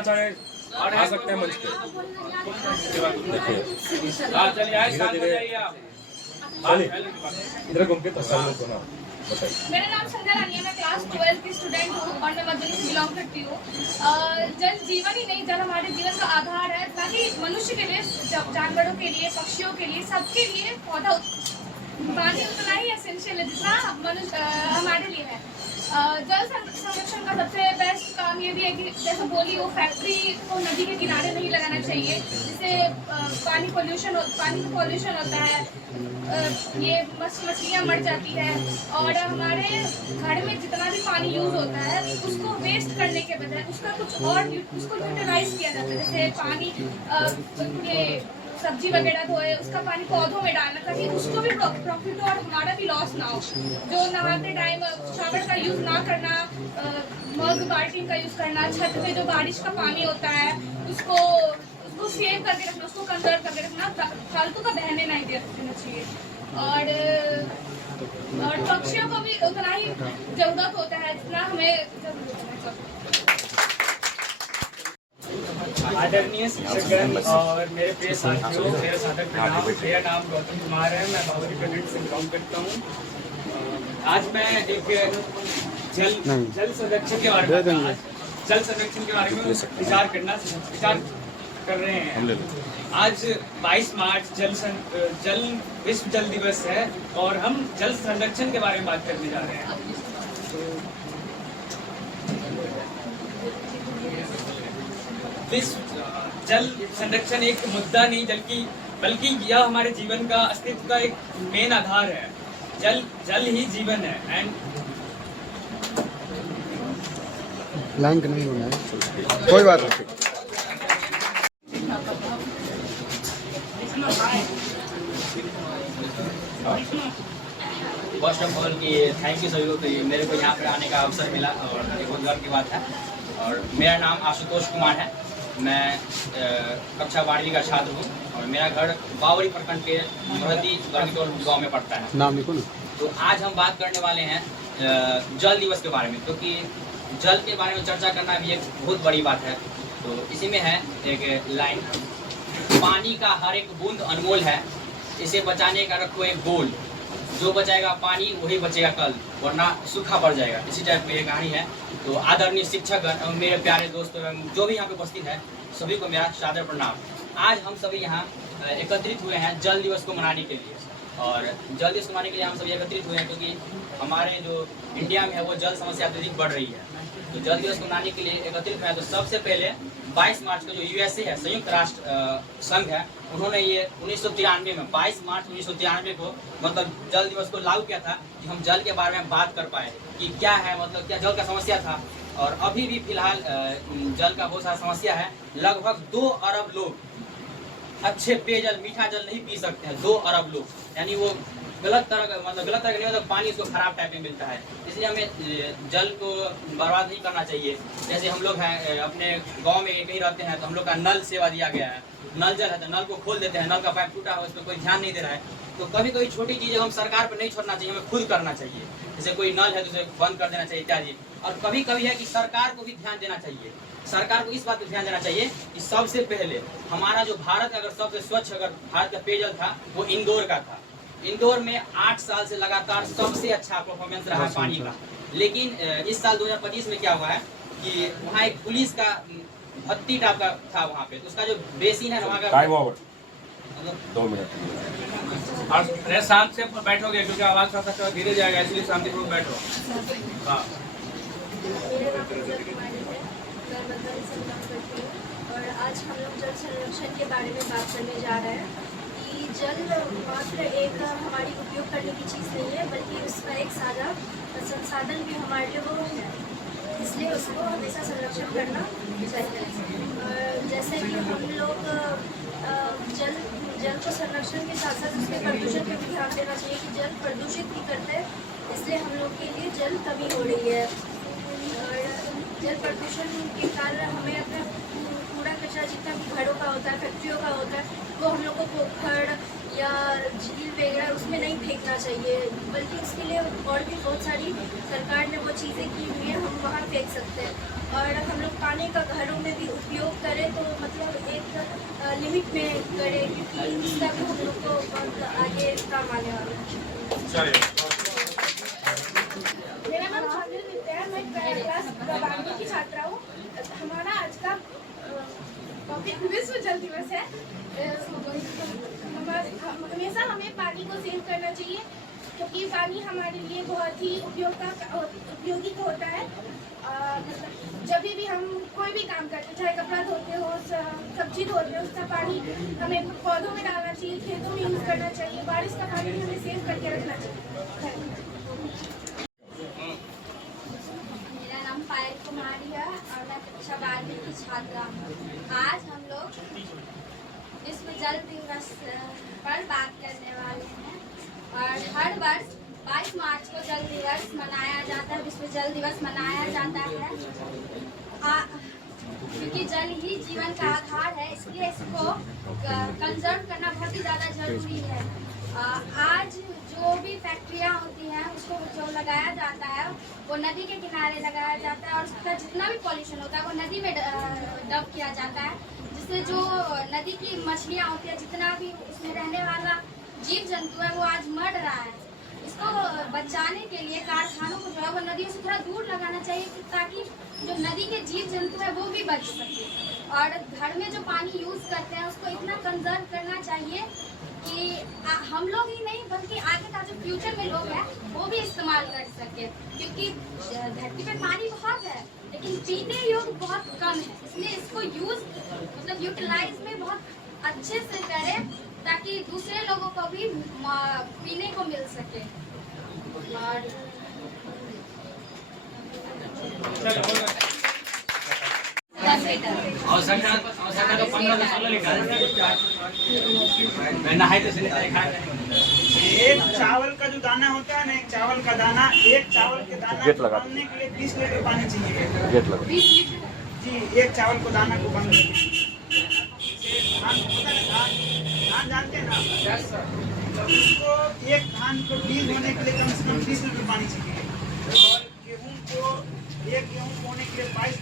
बोलना चाहे आ सकते हैं मंच पे। देखिए धीरे धीरे चलिए इधर घूम के तस्वीरों को ना बताइए। मेरा नाम संध्या रानी है, मैं क्लास 12 की स्टूडेंट हूँ और मैं मध्य से बिलोंग करती हूँ। जल जीवन ही नहीं, जल हमारे जीवन का आधार है, ना कि मनुष्य के लिए, जानवरों के लिए, पक्षियों के लिए, सबके लिए पौधा पानी उतना ही एसेंशियल है जितना हमारे लिए है। जल संरक्षण का सबसे बेस्ट काम ये भी है कि जैसे बोली वो फैक्ट्री को नदी के किनारे नहीं लगाना चाहिए, जिससे पानी का पॉल्यूशन होता है, ये मछलियाँ मर जाती है। और हमारे घर में जितना भी पानी यूज़ होता है उसको वेस्ट करने के बजाय उसका कुछ और उसको यूटिलाइज किया जाता है। जैसे पानी ये सब्जी वगैरह धोए उसका पानी पौधों में डालना ताकि उसको भी प्रॉफिट हो और हमारा भी लॉस ना हो। जो नहाते टाइम शावर का यूज़ ना करना, मग बाल्टी का यूज़ करना, छत पे जो बारिश का पानी होता है उसको सेव करके रखना, उसको कंजर्व करके रखना, फालतू का बहने नहीं देना चाहिए। और पक्षियों को भी उतना ही जरूरत होता है जितना हमें जरूरत है। आदरणीय शिक्षकगण और मेरे प्रिय साथियों, मेरे साथक मेरा नाम गौतम कुमार है, मैं बावरी प्रेजेंट से बिलोंग करता हूँ। आज मैं एक जल संरक्षण के बारे में विचार कर रहे हैं। आज 22 मार्च विश्व जल दिवस है और हम जल संरक्षण के बारे में बात करने जा रहे हैं। विश्व जल संरक्षण एक मुद्दा नहीं बल्कि यह हमारे जीवन का अस्तित्व का एक मेन आधार है। जल ही जीवन है। एंड ब्लैंक नहीं होना है, कोई बात नहीं। फर्स्ट ऑफ ऑल कि थैंक यू सभी को, मेरे को यहाँ पर आने का अवसर मिला और ये बहुत गर्व की बात है। और मेरा नाम आशुतोष कुमार है, मैं कक्षा 12वीं का छात्र हूँ और मेरा घर बावरी प्रखंड के महती गर्गीटोल गाँव में पड़ता है। नाम लिखो ना। तो आज हम बात करने वाले हैं जल दिवस के बारे में, क्योंकि जल के बारे में चर्चा करना भी एक बहुत बड़ी बात है। तो इसी में है एक लाइन, पानी का हर एक बूंद अनमोल है, इसे बचाने का रखो एक गोल, जो बचाएगा पानी वही बचेगा कल, वरना सूखा पड़ जाएगा। इसी टाइप की ये कहानी है। तो आदरणीय शिक्षक एवं मेरे प्यारे दोस्तों एवं जो भी यहाँ पे उपस्थित है सभी को मेरा सादर प्रणाम। आज हम सभी यहाँ एकत्रित हुए हैं जल दिवस को मनाने के लिए। और जल दिवस को मनाने के लिए हम सभी एकत्रित हुए हैं क्योंकि हमारे जो इंडिया में है वो जल समस्या अत्यधिक बढ़ रही है। तो जल दिवस को मनाने के लिए एकत्रित हुए हैं। तो सबसे पहले 22 मार्च को जो यूएसए है, संयुक्त राष्ट्र संघ है, उन्होंने ये 1993 में 22 मार्च 1993 को मतलब जल दिवस को लागू किया था कि हम जल के बारे में बात कर पाए कि क्या है, मतलब क्या जल का समस्या था। और अभी भी फिलहाल जल का बहुत सारा समस्या है। लगभग 2 अरब लोग अच्छे पेयजल, मीठा जल नहीं पी सकते हैं। 2 अरब लोग, यानी वो गलत तरह का नहीं, मतलब पानी उसको खराब टाइप में मिलता है। इसलिए हमें जल को बर्बाद नहीं करना चाहिए। जैसे हम लोग हैं अपने गांव में कहीं रहते हैं तो हम लोग का नल सेवा दिया गया है, नल जल है तो नल को खोल देते हैं, नल का पाइप टूटा है उस पर कोई ध्यान नहीं दे रहा है। तो कभी कभी छोटी चीज़ें हम सरकार पर नहीं छोड़ना चाहिए, हमें खुद करना चाहिए। जैसे कोई नल है तो उसे बंद कर देना चाहिए इत्यादि। और कभी कभी है कि सरकार को भी ध्यान देना चाहिए। सरकार को इस बात पर ध्यान देना चाहिए कि सबसे पहले हमारा जो भारत अगर सबसे स्वच्छ अगर भारत का पेयजल था वो इंदौर का था। इंदौर में 8 साल से लगातार सबसे अच्छा परफॉर्मेंस रहा है पानी का। लेकिन इस साल 2025 में क्या हुआ है कि वहाँ एक पुलिस का भत्ती टाइप का था वहाँ पे, तो उसका जो बेसिन है वहाँ का 2 मिनट और शांत से बैठोगे क्योंकि आवाज थोड़ा धीरे जाएगा, इसलिए शांतिपूर्वक बैठो। हाँ। और आज हम लोग जल संरक्षण के बारे में बात करने जा रहे हैं कि जल मात्र एक हमारी उपयोग करने की चीज़ नहीं है, बल्कि उसका एक साझा संसाधन भी हमारे लिए वो है, इसलिए उसको हमेशा संरक्षण करना चाहिए। जैसे कि हम लोग जल को संरक्षण के साथ साथ उसके प्रदूषण पर भी ध्यान देना चाहिए कि जल प्रदूषित भी करते हैं, इसलिए हम लोग के लिए जल कमी हो रही है। और जल प्रदूषण के कारण हमें अपना कूड़ा कचरा जितना भी घरों का होता है, फैक्ट्रियों का होता है, वो हम लोग को पोखर या झील वगैरह उसमें नहीं फेंकना चाहिए, बल्कि उसके लिए और भी बहुत सारी सरकार ने वो चीज़ें की हुई है, हम वहाँ फेंक सकते हैं। और हम लोग पानी का घरों में भी उपयोग लिमिट में करें, क्योंकि इसका भी हम लोग को बहुत आगे काम आने वाला है। मेरा नाम शामिल मिलते हैं, मैं क्लास 12वीं की छात्रा हूँ। हमारा आज का टॉपिक विश्व जल दिवस है। हमेशा हमें पानी को सेव करना चाहिए, क्योंकि पानी हमारे लिए बहुत ही उपयोगी होता है। जब भी हम कोई भी काम करते, चाहे कपड़ा धोते हो, सब्जी धोते हो, उसका पानी हमें पौधों में डालना चाहिए, खेतों में यूज़ करना चाहिए। बारिश का पानी भी हमें सेव करके रखना चाहिए। मेरा नाम पायल कुमारी है और मैं कक्षा 12वीं की छात्रा हूँ। आज हम लोग विश्व जल दिवस पर बात करने वाले हैं। और हर वर्ष 22 मार्च को जल दिवस मनाया जाता है, विश्व जल दिवस मनाया जाता है, क्योंकि जल ही जीवन का आधार है, इसलिए इसको कंजर्व करना बहुत ही ज़्यादा जरूरी है। आज जो भी फैक्ट्रियाँ होती हैं, उसको जो लगाया जाता है वो नदी के किनारे लगाया जाता है, और उसका जितना भी पॉल्यूशन होता है वो नदी में डंप किया जाता है, जिससे जो नदी की मछलियाँ होती है, जितना भी उसमें रहने वाला जीव जंतु है वो आज मर रहा है। इसको बचाने के लिए कारखानों को जो है वो नदियों से थोड़ा दूर लगाना चाहिए, ताकि जो नदी के जीव जंतु है वो भी बच सके। और घर में जो पानी यूज़ करते हैं उसको इतना कंजर्व करना चाहिए कि हम लोग ही नहीं बल्कि आगे का जो फ्यूचर में लोग हैं वो भी इस्तेमाल कर सके, क्योंकि धरती पे पानी बहुत है लेकिन पीने योग्य बहुत कम है। इसलिए इसको यूटिलाइज में बहुत अच्छे से करें, ताकि दूसरे लोगों को भी पीने को मिल सके। और आवश्यकता तो 15 लिखा है। मैं नहाए तो एक चावल का जो दाना होता है ना, एक चावल का दाना, एक चावल के दाना को बांधने के लिए 20 लीटर पानी चाहिए। जी, एक चावल को दाना को बांधने के लिए। धान जानते हैं ना, तो उसको एक धान को बीज होने के लिए कम से कम 20 लीटर पानी चाहिए। और गेहूँ को एक गेहूँ बोने के लिए 22